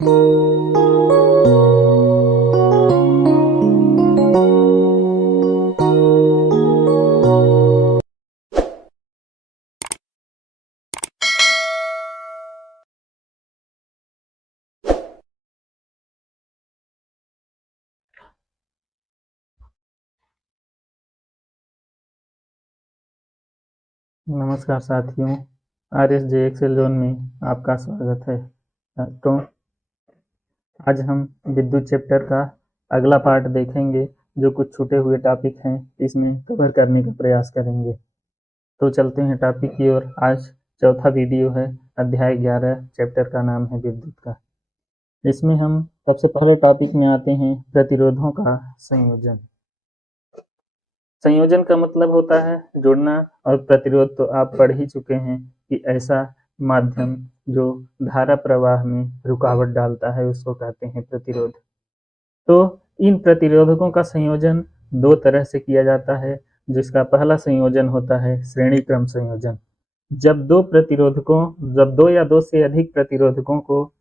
नमस्कार साथियों, RSJ Excel zone में आपका स्वागत है। तो आज हम विद्युत चैप्टर का अगला पार्ट देखेंगे, जो कुछ छूटे हुए टॉपिक हैं इसमें कवर करने का प्रयास करेंगे। तो चलते हैं टॉपिक की ओर। आज चौथा वीडियो है, अध्याय 11, चैप्टर का नाम है विद्युत का। इसमें हम सबसे पहले टॉपिक में आते हैं प्रतिरोधों का संयोजन। संयोजन का मतलब होता है जुड़ना, और प्रतिरोध तो आप पढ़ ही चुके हैं कि ऐसा माध्यम जो धारा प्रवाह में रुकावट डालता है उसको कहते हैं प्रतिरोध। तो इन प्रतिरोधकों का संयोजन दो तरह से किया जाता है, जिसका पहला संयोजन होता है श्रेणी क्रम संयोजन। जब दो या दो से अधिक प्रतिरोधकों को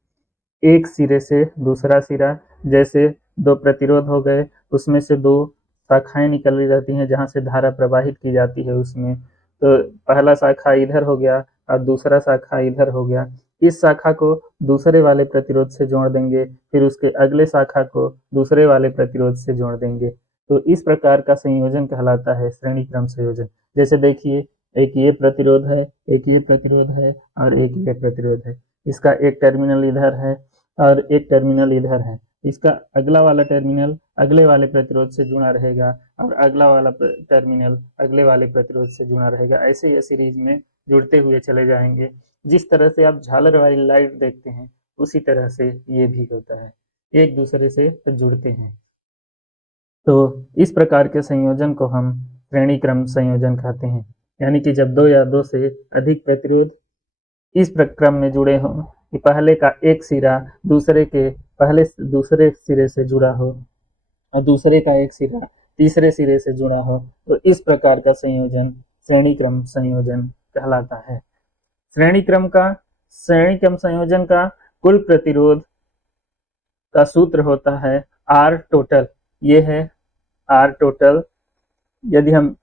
एक सिरे से दूसरा सिरा, जैसे दो प्रतिरोध हो गए, उसमें से दो शाखाएं निकली जाती हैं जहां से धारा प्रवाहित की जाती है उसमें, तो पहला शाखा इधर हो गया और दूसरा शाखा इधर हो गया। इस शाखा को दूसरे वाले प्रतिरोध से जोड़ देंगे, फिर उसके अगले शाखा को दूसरे वाले प्रतिरोध से जोड़ देंगे। तो इस प्रकार का संयोजन कहलाता है श्रेणी क्रम संयोजन। जैसे देखिए, एक ये प्रतिरोध है, एक ये प्रतिरोध है और एक ये प्रतिरोध है। इसका एक टर्मिनल इधर है और एक टर्मिनल इधर है। इसका अगला वाला टर्मिनल अगले वाले प्रतिरोध से जुड़ा रहेगा और अगला वाला टर्मिनल अगले वाले प्रतिरोध से जुड़ा रहेगा। ऐसे ये सीरीज में जुड़ते हुए चले जाएंगे। जिस तरह से आप झालर वाली लाइट देखते हैं, उसी तरह से ये भी होता है, एक दूसरे से जुड़ते हैं। तो इस प्रकार के संयोजन को हम श्रेणी क्रम संयोजन कहते हैं। यानी कि जब दो या दो से अधिक प्रतिरोध इस क्रम में जुड़े हों कि पहले का एक सिरा दूसरे सिरे से जुड़ा हो और दूसरे का एक सिरा तीसरे सिरे से जुड़ा हो, तो इस प्रकार का संयोजन श्रेणी क्रम संयोजन कहलाता है। श्रेणी क्रम संयोजन का कुल प्रतिरोध का सूत्र होता है आर टोटल। ये है आर टोटल। यदि हम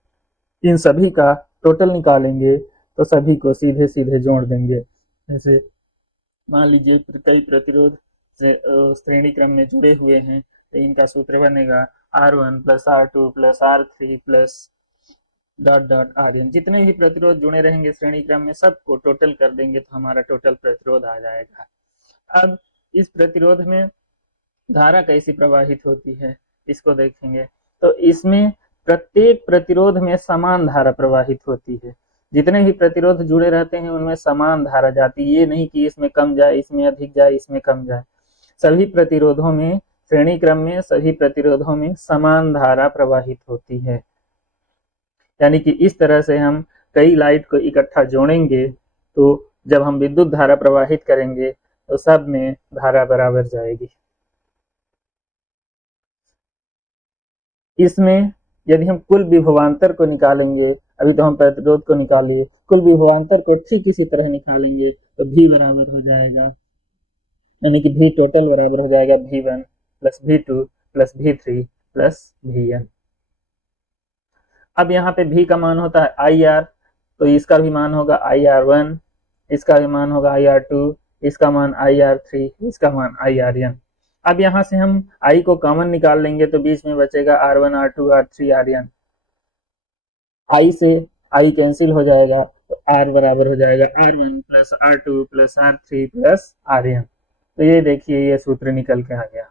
इन सभी का टोटल निकालेंगे तो सभी को सीधे सीधे जोड़ देंगे। जैसे मान लीजिए कई प्रतिरोध श्रेणी क्रम में जुड़े हुए हैं, तो इनका सूत्र बनेगा R1 plus R2 plus R3 plus dot dot Rn। जितने भी प्रतिरोध जुड़े रहेंगे श्रेणी क्रम में, सबको टोटल कर देंगे तो हमारा टोटल प्रतिरोध आ जाएगा। अब इस प्रतिरोध में धारा कैसी प्रवाहित होती है इसको देखेंगे। तो इसमें प्रत्येक प्रतिरोध में समान धारा प्रवाहित होती है। जितने भी प्रतिरोध जुड़े रहते हैं उनमें समान धारा जाती है। ये नहीं कि इसमें कम जाए, इसमें अधिक जाए, इसमें कम जाए। सभी प्रतिरोधों में, श्रेणी क्रम में सभी प्रतिरोधों में समान धारा प्रवाहित होती है। यानी कि इस तरह से हम कई लाइट को इकट्ठा जोड़ेंगे तो जब हम विद्युत धारा प्रवाहित करेंगे तो सब में धारा बराबर जाएगी। इसमें यदि हम कुल विभवांतर को निकालेंगे, अभी तो हम प्रतिरोध को निकालिए, कुल विभवांतर को ठीक इसी तरह निकालेंगे तो V बराबर हो जाएगा, यानी कि V टोटल बराबर हो जाएगा V1 plus V2 plus V3 plus Vn। अब यहाँ पे V का मान होता है IR, तो इसका भी मान होगा IR1, इसका भी मान होगा IR2, इसका मान IR3, इसका मान IRn। अब यहाँ से हम I को कॉमन निकाल लेंगे तो बीच में बचेगा R1 R2 R3 Rn। I से I कैंसिल हो जाएगा तो R बराबर हो जाएगा R1 plus R2 plus R3 plus Rn। तो ये देखिए, ये सूत्र निकल के आ गया।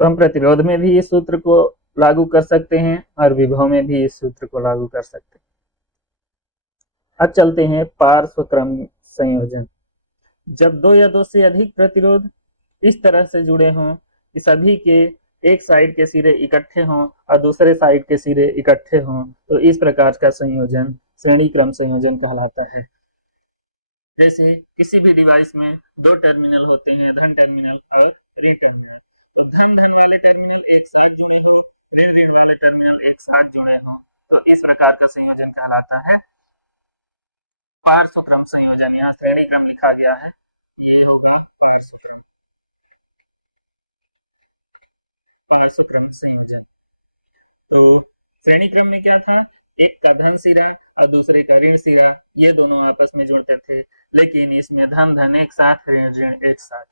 तो हम प्रतिरोध में भी इस सूत्र को लागू कर सकते हैं और विभव में भी इस सूत्र को लागू कर सकते हैं। अब चलते हैं पार्श्व क्रम संयोजन। जब दो या दो से अधिक प्रतिरोध इस तरह से जुड़े हों कि सभी के एक साइड के सिरे इकट्ठे हों और दूसरे साइड के सिरे इकट्ठे हों, तो इस प्रकार का संयोजन श्रेणी क्रम संयोजन कहलाता है। जैसे किसी भी डिवाइस में दो टर्मिनल होते हैं, धन टर्मिनल और ऋण टर्मिनल। तो धन धन वाले टर्मिनल एक साथ जुड़े हो, ऋण ऋण वाले टर्मिनल एक साथ जुड़े हो, तो इस प्रकार का संयोजन कहलाता है पार्श्व क्रम संयोजन। यहाँ श्रेणी क्रम लिखा गया है, ये होगा पार्श्व क्रम। पार्श्व क्रम संयोजन। तो श्रेणी क्रम में क्या था, एक का धन सिरा और दूसरे का ऋण सिरा, ये दोनों आपस में जुड़ते थे, लेकिन इसमें धन धन एक साथ, ऋण ऋण एक साथ।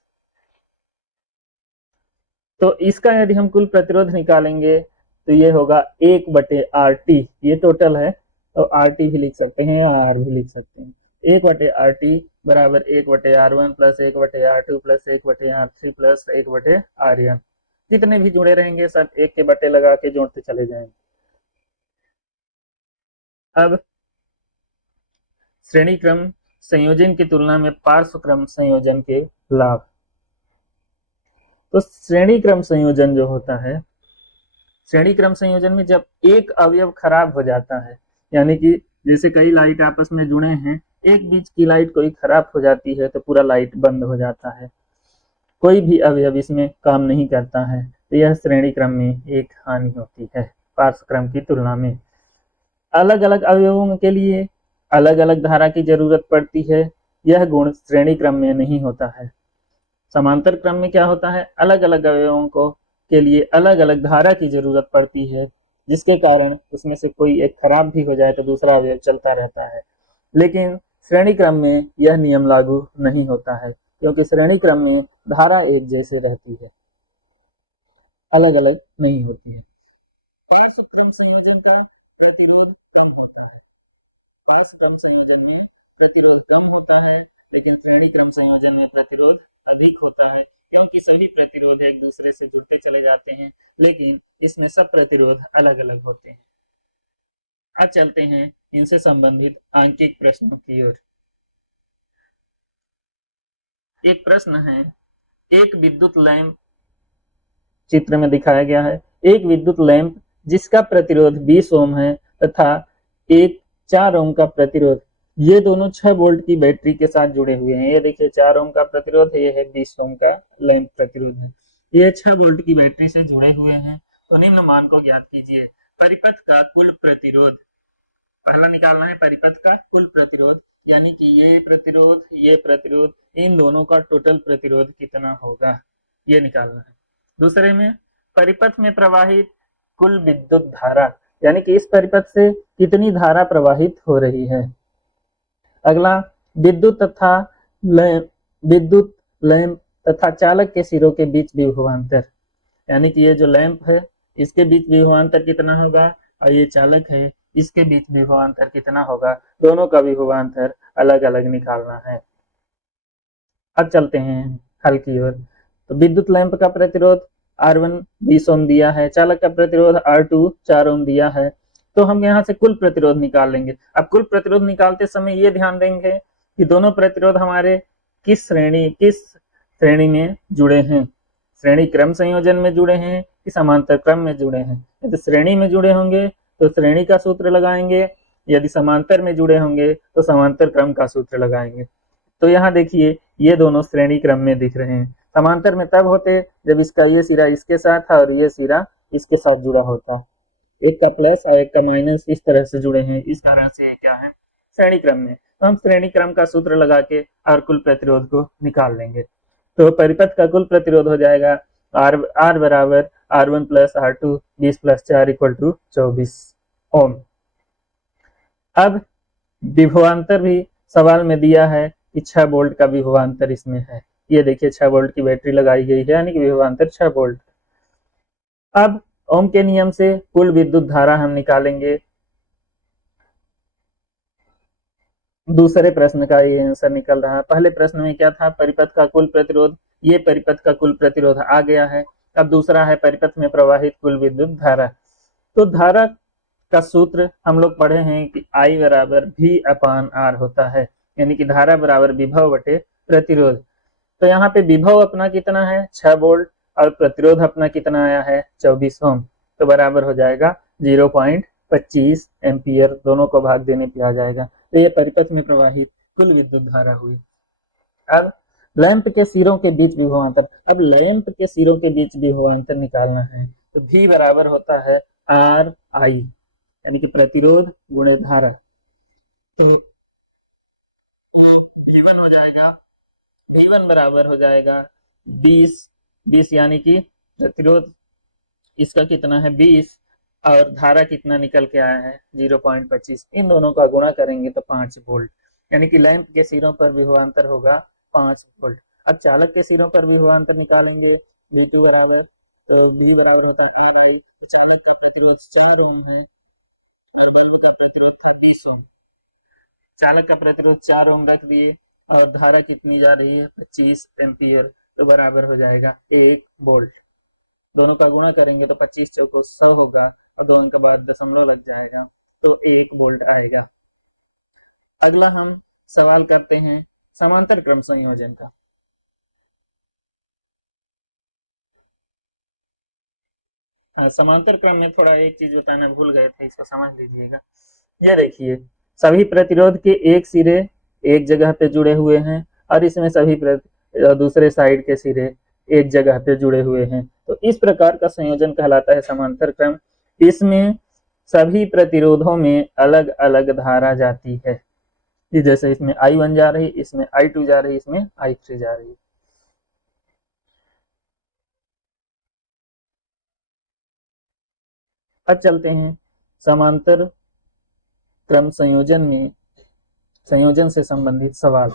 तो इसका यदि हम कुल प्रतिरोध निकालेंगे तो ये होगा 1/RT, ये टोटल है, तो RT भी लिख सकते हैं, R भी लिख सकते हैं। 1/RT बराबर 1/R1 plus 1/R2 plus 1/R3 plus 1/RN। जितने भी जुड़े रहेंगे सब एक के बटे लगा के जोड़ते चले जाएंगे। अब श्रेणी क्रम संयोजन की तुलना में पार्श्व क्रम संयोजन के लाभ। तो श्रेणी क्रम संयोजन जो होता है, श्रेणी क्रम संयोजन में जब एक अवयव खराब हो जाता है, यानी कि जैसे कई लाइट आपस में जुड़े हैं, एक बीच की लाइट कोई खराब हो जाती है तो पूरा लाइट बंद हो जाता है, कोई भी अवयव इसमें काम नहीं करता है, तो यह श्रेणी क्रम में एक हानि होती है पार्श्व क्रम की तुलना में। अलग अलग अवयवों के लिए अलग अलग धारा की जरूरत पड़ती है, यह गुण श्रेणी क्रम में नहीं होता है। समांतर क्रम में क्या होता है, अलग अलग अवयवों को के लिए अलग अलग धारा की जरूरत पड़ती है, जिसके कारण उसमें से कोई एक खराब भी हो जाए तो दूसरा अवयव चलता रहता है। लेकिन श्रेणी क्रम में यह नियम लागू नहीं होता है, क्योंकि श्रेणी क्रम में धारा एक जैसे रहती है, अलग अलग नहीं होती है। पार्श्व क्रम संयोजन का प्रतिरोध कम होता है। पार्श्व क्रम संयोजन में प्रतिरोध कम होता है, लेकिन श्रेणी क्रम संयोजन में प्रतिरोध अधिक होता है, क्योंकि सभी प्रतिरोध एक दूसरे से जुड़ते चले जाते हैं, लेकिन इसमें सब प्रतिरोध अलग अलग होते हैं। आज चलते हैं इनसे संबंधित आंकिक प्रश्नों की ओर। एक प्रश्न है, एक विद्युत लैंप चित्र में दिखाया गया है, एक विद्युत लैंप जिसका प्रतिरोध 20 ओम है तथा एक 4 ओम का प्रतिरोध, ये दोनों 6 वोल्ट की बैटरी के साथ जुड़े हुए हैं। ये देखिए 4 ओम का प्रतिरोध है, ये है 20 ओम का लैंप प्रतिरोध है, ये 6 वोल्ट की बैटरी से जुड़े हुए हैं। तो निम्न मान को ज्ञात कीजिए। परिपथ का कुल प्रतिरोध पहला निकालना है, परिपथ का कुल प्रतिरोध, यानी कि ये प्रतिरोध इन दोनों का टोटल प्रतिरोध कितना होगा, ये निकालना है। दूसरे में परिपथ में प्रवाहित कुल विद्युत धारा, यानी कि इस परिपथ से कितनी धारा प्रवाहित हो रही है। अगला विद्युत लैंप तथा चालक के सिरों के बीच विभवांतर, यानी कि ये जो लैंप है इसके बीच विभवांतर कितना होगा, और ये चालक है इसके बीच विभवांतर कितना होगा, दोनों का विभवांतर अलग अलग निकालना है। अब चलते हैं हल की ओर। तो विद्युत लैंप का प्रतिरोध R1 20 ओम दिया है, चालक का प्रतिरोध R2 4 ओम दिया है, तो हम यहाँ से कुल प्रतिरोध निकाल लेंगे। अब कुल प्रतिरोध निकालते समय ये ध्यान देंगे कि दोनों प्रतिरोध हमारे किस श्रेणी में जुड़े हैं, श्रेणी क्रम संयोजन में जुड़े हैं कि समांतर क्रम में जुड़े हैं। यदि श्रेणी में जुड़े होंगे तो श्रेणी का सूत्र लगाएंगे, यदि समांतर में जुड़े होंगे तो समांतर क्रम का सूत्र लगाएंगे। तो यहाँ देखिए ये दोनों श्रेणी क्रम में दिख रहे हैं। समांतर में तब होते जब इसका ये सिरा इसके साथ और ये सिरा इसके साथ जुड़ा होता, एक का प्लस और एक का माइनस इस तरह से जुड़े हैं, इस तरह से क्या है श्रेणी क्रम में। तो हम श्रेणी क्रम का सूत्र लगा के और कुल प्रतिरोध को निकाल लेंगे। तो परिपथ का कुल प्रतिरोध हो जाएगा R बराबर R1 plus R2 20 plus 4 equal to 24 ohm. अब विभवांतर भी सवाल में दिया है कि 6 वोल्ट का विभवांतर इसमें है, ये देखिए 6 वोल्ट की बैटरी लगाई गई है, यानी कि विभवांतर 6 वोल्ट। अब ओम के नियम से कुल विद्युत धारा हम निकालेंगे। दूसरे प्रश्न का ये आंसर निकल रहा है। पहले प्रश्न में क्या था, परिपथ का कुल प्रतिरोध, ये परिपथ का कुल प्रतिरोध आ गया है। अब दूसरा है परिपथ में प्रवाहित कुल विद्युत धारा। तो धारा का सूत्र हम लोग पढ़े हैं कि I बराबर V/R होता है, यानी कि धारा बराबर विभव बटे प्रतिरोध। तो यहाँ पे विभव अपना कितना है 6 वोल्ट और प्रतिरोध अपना कितना आया है 24 ओम, तो बराबर हो जाएगा 0.25 एम्पियर, दोनों को भाग देने पे आ जाएगा। तो ये परिपथ में प्रवाहित कुल विद्युत धारा हुई। अब लैंप के सिरों के बीच विभवांतर, अब लैंप के सिरों के बीच विभवांतर निकालना है, तो V बराबर होता है RI, यानी कि प्रतिरोध गुणे धारा। तो V1 हो जाएगा, V1 बराबर हो जाएगा 20 यानी कि प्रतिरोध इसका कितना है 20 और धारा कितना निकल के आया है 0.25, इन दोनों का गुणा करेंगे तो 5 वोल्ट, यानी कि लैंप के सिरों पर विभवांतर होगा 5 वोल्ट। अब चालक के सिरों पर विभवांतर निकालेंगे V2 बराबर, तो V बराबर होता है RI, तो चालक का प्रतिरोध 4 ओम है और बल्ब का प्रतिरोध था 20 ओम। चालक का प्रतिरोध 4 ओम रख दिए और धारा कितनी जा रही है 25 एम्पियर, तो बराबर हो जाएगा 1 वोल्ट। दोनों का गुणा करेंगे तो 25 चौको 100 होगा और दोनों के बाद दशमलव लग जाएगा तो 1 वोल्ट आएगा। अगला हम सवाल करते हैं समांतर क्रम संयोजन का। समांतर क्रम में थोड़ा एक चीज बताना भूल गए थे, इसको समझ लीजिएगा। यह देखिए सभी प्रतिरोध के एक सिरे एक जगह पे जुड़े हुए हैं और इसमें सभी दूसरे साइड के सिरे एक जगह पे जुड़े हुए हैं, तो इस प्रकार का संयोजन कहलाता है समांतर क्रम। इसमें सभी प्रतिरोधों में अलग अलग धारा जाती है, जैसे इसमें I1 जा रही, इसमें I2 जा रही, इसमें I3 जा रही। अब चलते हैं समांतर क्रम संयोजन से संबंधित सवाल।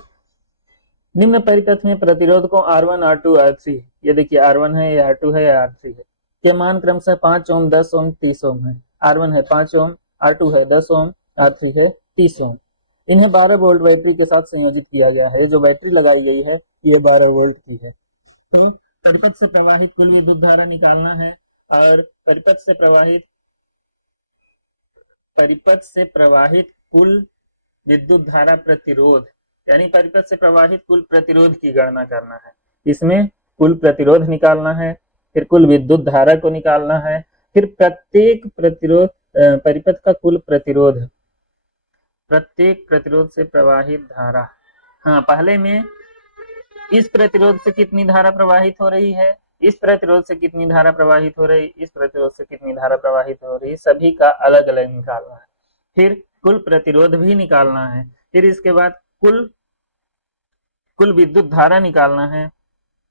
निम्न परिपथ में प्रतिरोध को R1, R2, R3, ये देखिए R1 है, ये R2 है, ये R3 है, के मान क्रमशः 5 ओम, 10 ओम, 30 ओम है। R1 है 5 ओम, R2 है 10 ओम, R3 है 30 ओम। इन्हें 12 वोल्ट बैटरी के साथ संयोजित किया गया है। जो बैटरी लगाई गई है ये 12 वोल्ट की है। तो परिपथ से प्रवाहित कुल विद्युत धारा निकालना है और परिपथ से प्रवाहित कुल विद्युत धारा प्रतिरोध, यानी परिपथ से प्रवाहित कुल प्रतिरोध की गणना करना है। इसमें कुल प्रतिरोध निकालना है, फिर कुल विद्युत धारा को निकालना है, फिर प्रत्येक परिपथ का कुल प्रतिरोध, प्रत्येक प्रतिरोध से प्रवाहित धारा। हाँ, पहले में इस प्रतिरोध से कितनी धारा प्रवाहित हो रही है, इस प्रतिरोध से कितनी धारा प्रवाहित हो रही, इस प्रतिरोध से कितनी धारा प्रवाहित हो रही, सभी का अलग अलग निकालना है। फिर कुल प्रतिरोध भी निकालना है, फिर इसके बाद कुल विद्युत धारा निकालना है,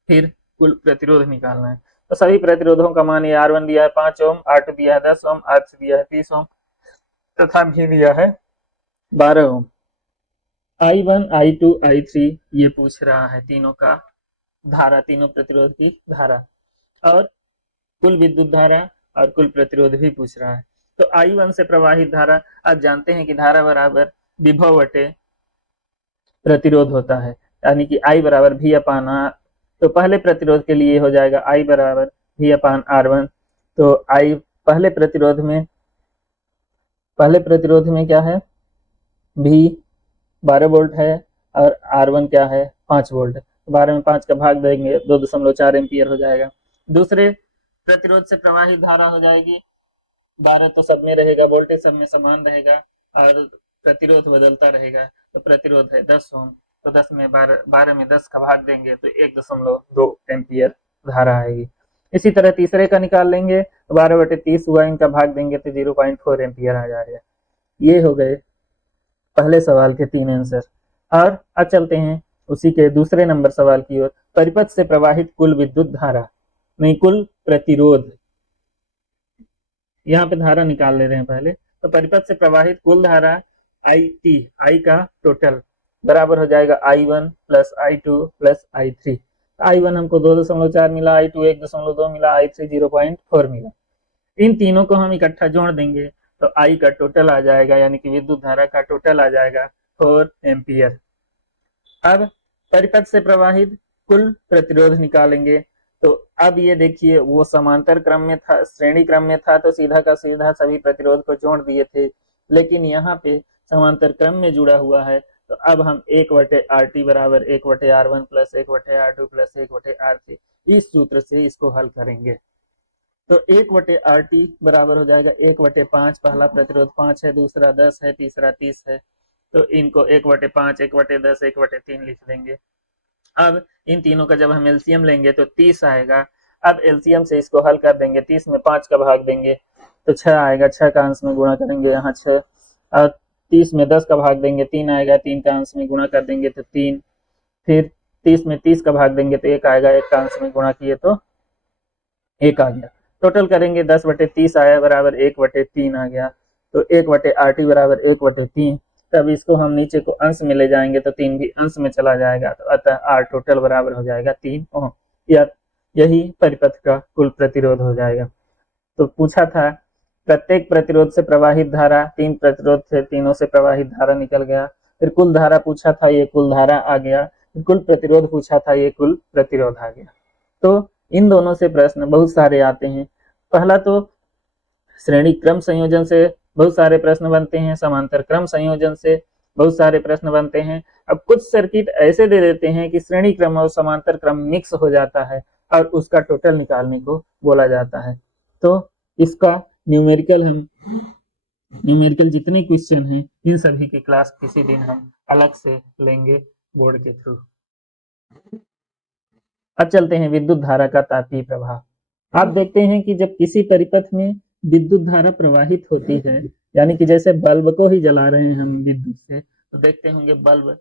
फिर कुल प्रतिरोध निकालना है। तो सभी प्रतिरोधों का मान ये R1 दिया है 5 ओम, R2 दिया है 10 ओम, R3 दिया है 30 ओम तथा भी दिया है 12 ओम। I1, I2, I3 ये पूछ रहा है तीनों का धारा, तीनों प्रतिरोध की धारा, और कुल विद्युत धारा और कुल प्रतिरोध भी पूछ रहा है। तो I1 से प्रवाहित धारा, आप जानते हैं कि धारा बराबर विभव बटे प्रतिरोध होता है, यानी कि I बराबर V अपान R। तो पहले प्रतिरोध के लिए हो जाएगा I बराबर V अपान R1। तो I पहले प्रतिरोध में क्या है, V 12 वोल्ट है और R1 क्या है 5 वोल्ट है। 12 में 5 का भाग देंगे 2.4 एम्पियर हो जाएगा। दूसरे प्रतिरोध से प्रवाहित धारा हो जाएगी 12, तो सब में रहेगा, वोल्टेज सब में समान रहेगा और प्रतिरोध बदलता रहेगा। तो प्रतिरोध है 10 ओम, तो 10 में 12 में 10 का भाग देंगे तो 1.2 एम्पियर धारा आएगी। इसी तरह तीसरे का निकाल लेंगे, 12/30 हुआ, इनका भाग देंगे तो 0.4 एम्पियर आ जाएगा। ये हो गए पहले सवाल के 3 आंसर। और अब चलते हैं उसी के दूसरे नंबर सवाल की ओर। परिपथ से प्रवाहित कुल विद्युत धारा, नहीं कुल प्रतिरोध, यहाँ पे धारा निकाल ले रहे हैं पहले। तो परिपथ से प्रवाहित कुल धारा IT, I का टोटल बराबर हो जाएगा I1 plus I2 plus I3। I1 हमको 2.4 मिला, I2 1.2 मिला, I3 0.4 मिला। इन तीनों को हम इकट्ठा जोड़ देंगे तो I का टोटल आ जाएगा, यानी कि विद्युत धारा का टोटल आ जाएगा 4 एम्पियर। अब परिपथ से प्रवाहित कुल प्रतिरोध निकालेंगे। तो अब ये देखिए, वो समांतर क्रम में था, श्रेणी क्रम में था तो सीधा का सीधा सभी प्रतिरोध को जोड़ दिए थे, लेकिन यहाँ पे समांतर क्रम में जुड़ा हुआ है। तो अब हम 1/RT बराबर 1/R1 plus 1/R2 plus 1/R3 इस सूत्र से इसको हल करेंगे। तो 1/RT बराबर हो जाएगा 1/5, पहला प्रतिरोध 5 है, दूसरा 10 है, तीसरा 30 है, तो इनको 1/5, 1/10, 1/3 लिख देंगे। अब इन तीनों का जब हम एलसीएम लेंगे तो 30 आएगा। अब एलसीएम से इसको हल कर देंगे, 30 में 5 का भाग देंगे तो 6 आएगा, 6 का अंश में गुणा करेंगे यहाँ 6, और 30 में 10 का भाग देंगे 3 आएगा, 3 का अंश में गुणा कर देंगे तो 3, फिर 30 में 30 का भाग देंगे तो 1 आएगा, 1 का अंश में गुणा किए तो 1 आ गया। टोटल करेंगे 10/30 आया बराबर 1/3 आ गया, तो 1/RT बराबर 1/3। तब इसको हम नीचे को अंश में ले जाएंगे तो 3 भी अंश में चला जाएगा, तो अतः R टोटल बराबर हो जाएगा 3 ओम। यही परिपथ का कुल प्रतिरोध हो जाएगा। तो पूछा था प्रत्येक प्रतिरोध से प्रवाहित धारा, 3 प्रतिरोध थे, तीनों से प्रवाहित धारा निकल गया। फिर कुल धारा पूछा था, ये कुल धारा आ गया। कुल प्रतिरोध पूछा था, ये कुल प्रतिरोध आ गया। तो इन दोनों से प्रश्न बहुत सारे आते हैं। पहला तो श्रेणी क्रम संयोजन से बहुत सारे प्रश्न बनते हैं, समांतर क्रम संयोजन से बहुत सारे प्रश्न बनते हैं। अब कुछ सर्किट ऐसे दे देते हैं कि श्रेणी क्रम और समांतर क्रम मिक्स हो जाता है और उसका टोटल निकालने को बोला जाता है। तो इसका न्यूमेरिकल जितने क्वेश्चन हैं इन सभी की क्लास किसी दिन हम अलग से लेंगे बोर्ड के थ्रू। अब चलते हैं विद्युत धारा का तापीय प्रवाह। आप देखते हैं कि जब किसी परिपथ में विद्युत धारा प्रवाहित होती है, यानी कि जैसे बल्ब को ही जला रहे हैं हम विद्युत से, तो देखते होंगे बल्ब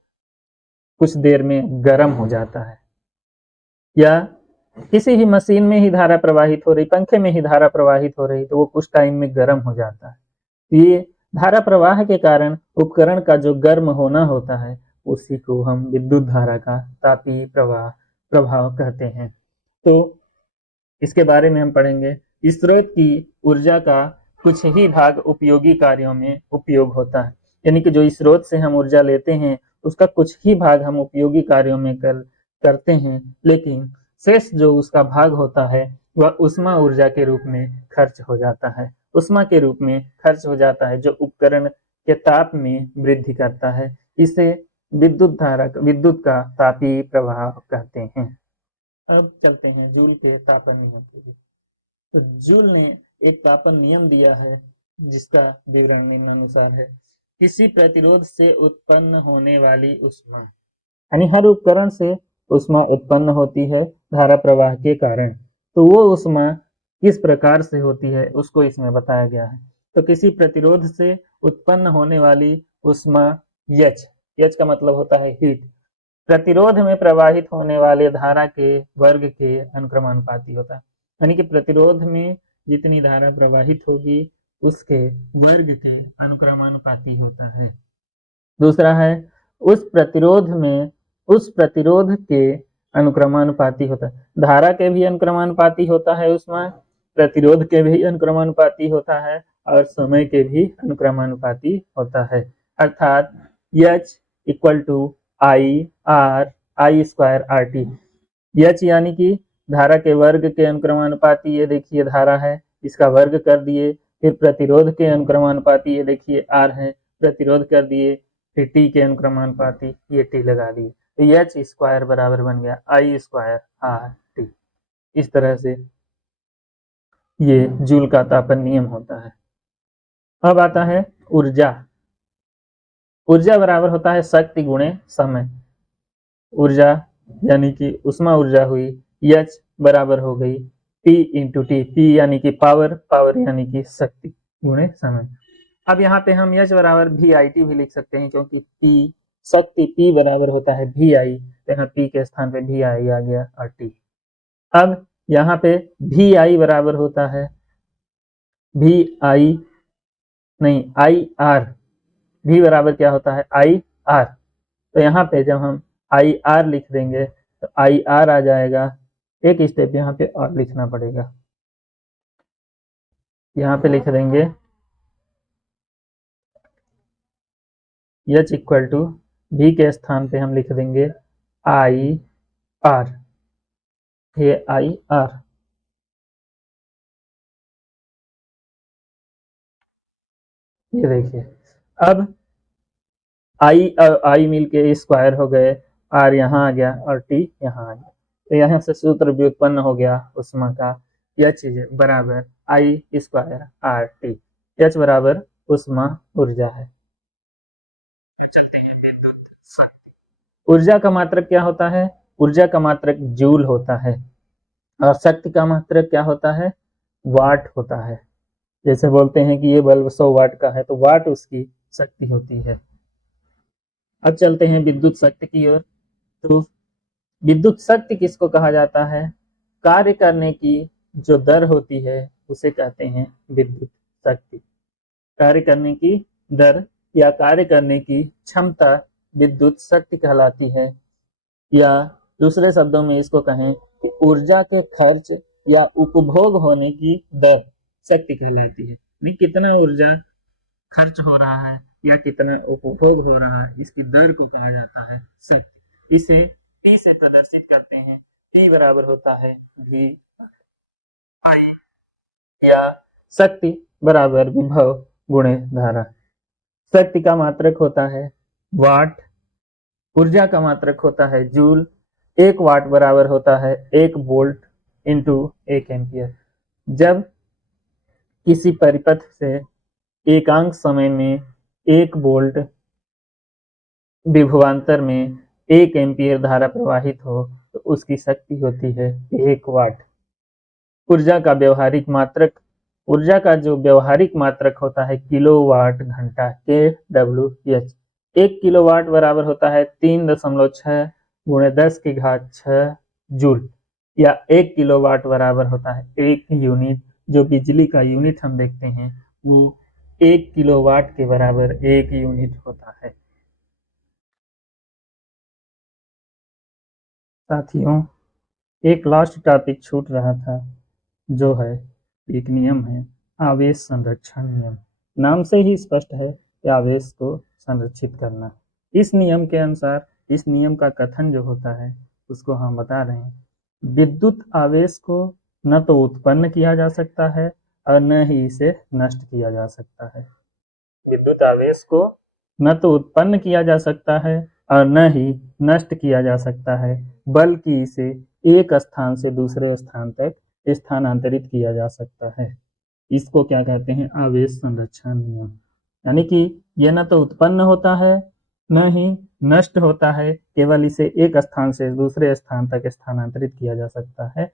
कुछ देर में गर्म हो जाता है, या किसी भी मशीन में ही धारा प्रवाहित हो रही, पंखे में ही धारा प्रवाहित हो रही, तो वो कुछ टाइम में गर्म हो जाता है। ये धारा प्रवाह के कारण उपकरण का जो गर्म होना होता है उसी को हम विद्युत धारा का तापीय प्रभाव कहते हैं। तो इसके बारे में हम पढ़ेंगे। स्रोत की ऊर्जा का कुछ ही भाग उपयोगी कार्यों में उपयोग होता है, यानी कि जो स्रोत से हम ऊर्जा लेते हैं उसका कुछ ही भाग हम उपयोगी कार्यों में करते हैं, लेकिन शेष जो उसका भाग होता है वह उष्मा ऊर्जा के रूप में खर्च हो जाता है। उष्मा के रूप में खर्च हो जाता है जो उपकरण के ताप में वृद्धि करता है। इसे विद्युत का तापीय प्रवाह कहते हैं। अब चलते हैं जूल के तापन नियम के लिए। तो जूल ने एक तापन नियम दिया है जिसका विवरण निम्नानुसार है। किसी प्रतिरोध से उत्पन्न होने वाली ऊष्मा, यानी हर उपकरण से ऊष्मा उत्पन्न होती है धारा प्रवाह के कारण, तो वो ऊष्मा किस प्रकार से होती है उसको इसमें बताया गया है। तो किसी प्रतिरोध से उत्पन्न होने वाली ऊष्मा H का मतलब होता है हीट, प्रतिरोध में प्रवाहित होने वाले धारा के वर्ग के अनुक्रमानुपाती होता है, यानी कि प्रतिरोध में जितनी धारा प्रवाहित होगी उसके वर्ग के अनुक्रमानुपाती होता है। दूसरा है उस प्रतिरोध के अनुक्रमानुपाती होता है। धारा के भी अनुक्रमानुपाती होता है उसमें, प्रतिरोध के भी अनुक्रमानुपाती होता है और समय के भी अनुक्रमानुपाती होता है। अर्थात H equal to I square RT। H यानी कि धारा के वर्ग के अनुक्रमानुपाती, ये देखिए धारा है इसका वर्ग कर दिए, फिर प्रतिरोध के अनुक्रमानुपाती ये देखिए R है, प्रतिरोध कर दिए, फिर T के अनुक्रमानुपाती ये T लगा दिए, तो H स्क्वायर बराबर बन गया I स्क्वायर RT। इस तरह से ये जूल का तापन नियम होता है। अब आता है ऊर्जा। ऊर्जा बराबर होता है शक्ति गुणे समय। ऊर्जा यानी कि उष्मा ऊर्जा हुई, H बराबर हो गई P इंटू T, P यानी कि पावर, पावर यानी कि शक्ति गुणे समय। अब यहाँ पे हम H बराबर VIT भी लिख सकते हैं, क्योंकि P शक्ति P बराबर होता है VI, तो यहाँ P के स्थान पे VI आ गया और T। अब यहाँ पे VI बराबर होता है IR। V बराबर क्या होता है IR, तो यहाँ पे जब हम IR लिख देंगे तो IR आ जाएगा। एक स्टेप यहाँ पे और लिखना पड़ेगा, यहाँ पे लिख देंगे H इक्वल टू V के स्थान पे हम लिख देंगे IR, ये IR। ये देखिए अब I मिलके स्क्वायर हो गए, R यहाँ आ गया और T यहाँ आ गया, तो यहाँ से सूत्र भी उत्पन्न हो गया उष्मा का। H बराबर I स्क्वायर RT, H बराबर उष्मा ऊर्जा है। ऊर्जा का मात्रक क्या होता है? ऊर्जा का मात्रक जूल होता है और शक्ति का मात्रक क्या होता है? वाट होता है। जैसे बोलते हैं कि ये बल्ब 100 वाट का है, तो वाट उसकी शक्ति होती है। अब चलते हैं विद्युत शक्ति की ओर। तो विद्युत शक्ति किसको कहा जाता है? कार्य करने की जो दर होती है उसे कहते हैं विद्युत शक्ति। कार्य करने की दर या कार्य करने की क्षमता विद्युत शक्ति कहलाती है, या दूसरे शब्दों में इसको कहें कि ऊर्जा के खर्च या उपभोग होने की दर शक्ति कहलाती है। नहीं, कितना ऊर्जा खर्च हो रहा है या कितना उपभोग हो रहा है, इसकी दर को कहा जाता है शक्ति। इसे P से प्रदर्शित करते हैं। P बराबर होता है V I, या शक्ति बराबर विभव गुणे धारा। शक्ति का मात्रक होता है वाट, ऊर्जा का मात्रक होता है जूल, 1 वाट बराबर होता है 1 वोल्ट इंटू 1 एम्पियर। जब किसी परिपथ से एकांक समय में 1 वोल्ट विभवांतर में 1 एम्पियर धारा प्रवाहित हो तो उसकी शक्ति होती है 1 वाट। ऊर्जा का जो व्यवहारिक मात्रक होता है किलोवाट घंटा, kWh। 1 किलोवाट बराबर होता है 3.6 गुणे 10 की घात 6 जूल, या 1 किलोवाट बराबर होता है 1 यूनिट। जो बिजली का यूनिट हम देखते हैं वो 1 किलोवाट के बराबर 1 यूनिट होता है। साथियों, एक लास्ट टॉपिक छूट रहा था, जो है एक नियम है आवेश संरक्षण नियम। नाम से ही स्पष्ट है कि आवेश को संरक्षित करना। इस नियम के अनुसार, इस नियम का कथन जो होता है उसको हम बता रहे हैं। विद्युत आवेश को न तो उत्पन्न किया जा सकता है और न ही इसे नष्ट किया जा सकता है। विद्युत आवेश को न तो उत्पन्न किया जा सकता है और न ही नष्ट किया जा सकता है, बल्कि इसे एक स्थान से दूसरे स्थान तक स्थानांतरित किया जा सकता है। इसको क्या कहते हैं? आवेश संरक्षण नियम। यानी कि यह न तो उत्पन्न होता है न ही नष्ट होता है, केवल इसे एक स्थान से दूसरे स्थान तक स्थानांतरित किया जा सकता है।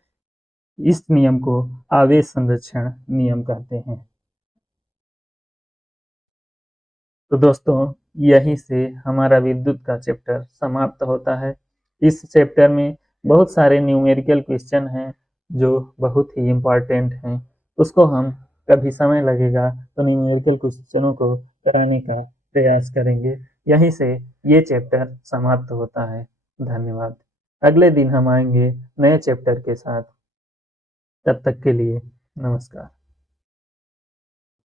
इस नियम को आवेश संरक्षण नियम कहते हैं। तो दोस्तों, यहीं से हमारा विद्युत का चैप्टर समाप्त होता है। इस चैप्टर में बहुत सारे न्यूमेरिकल क्वेश्चन हैं जो बहुत ही इम्पोर्टेंट हैं। उसको हम कभी समय लगेगा तो न्यूमेरिकल क्वेश्चनों को कराने का प्रयास करेंगे। यहीं से ये चैप्टर समाप्त होता है। धन्यवाद। अगले दिन हम आएंगे नए चैप्टर के साथ। तब तक के लिए नमस्कार।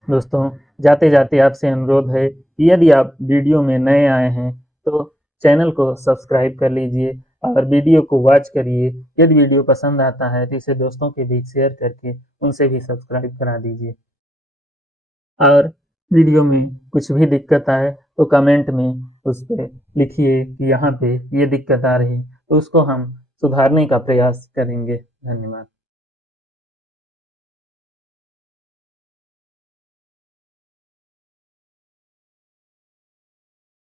दोस्तों, जाते जाते आपसे अनुरोध है कि यदि आप वीडियो में नए आए हैं तो चैनल को सब्सक्राइब कर लीजिए और वीडियो को वॉच करिए। यदि वीडियो पसंद आता है तो इसे दोस्तों के बीच शेयर करके उनसे भी सब्सक्राइब करा दीजिए। और वीडियो में कुछ भी दिक्कत आए तो कमेंट में उस पर लिखिए कि यहाँ पे ये दिक्कत आ रही, तो उसको हम सुधारने का प्रयास करेंगे। धन्यवाद।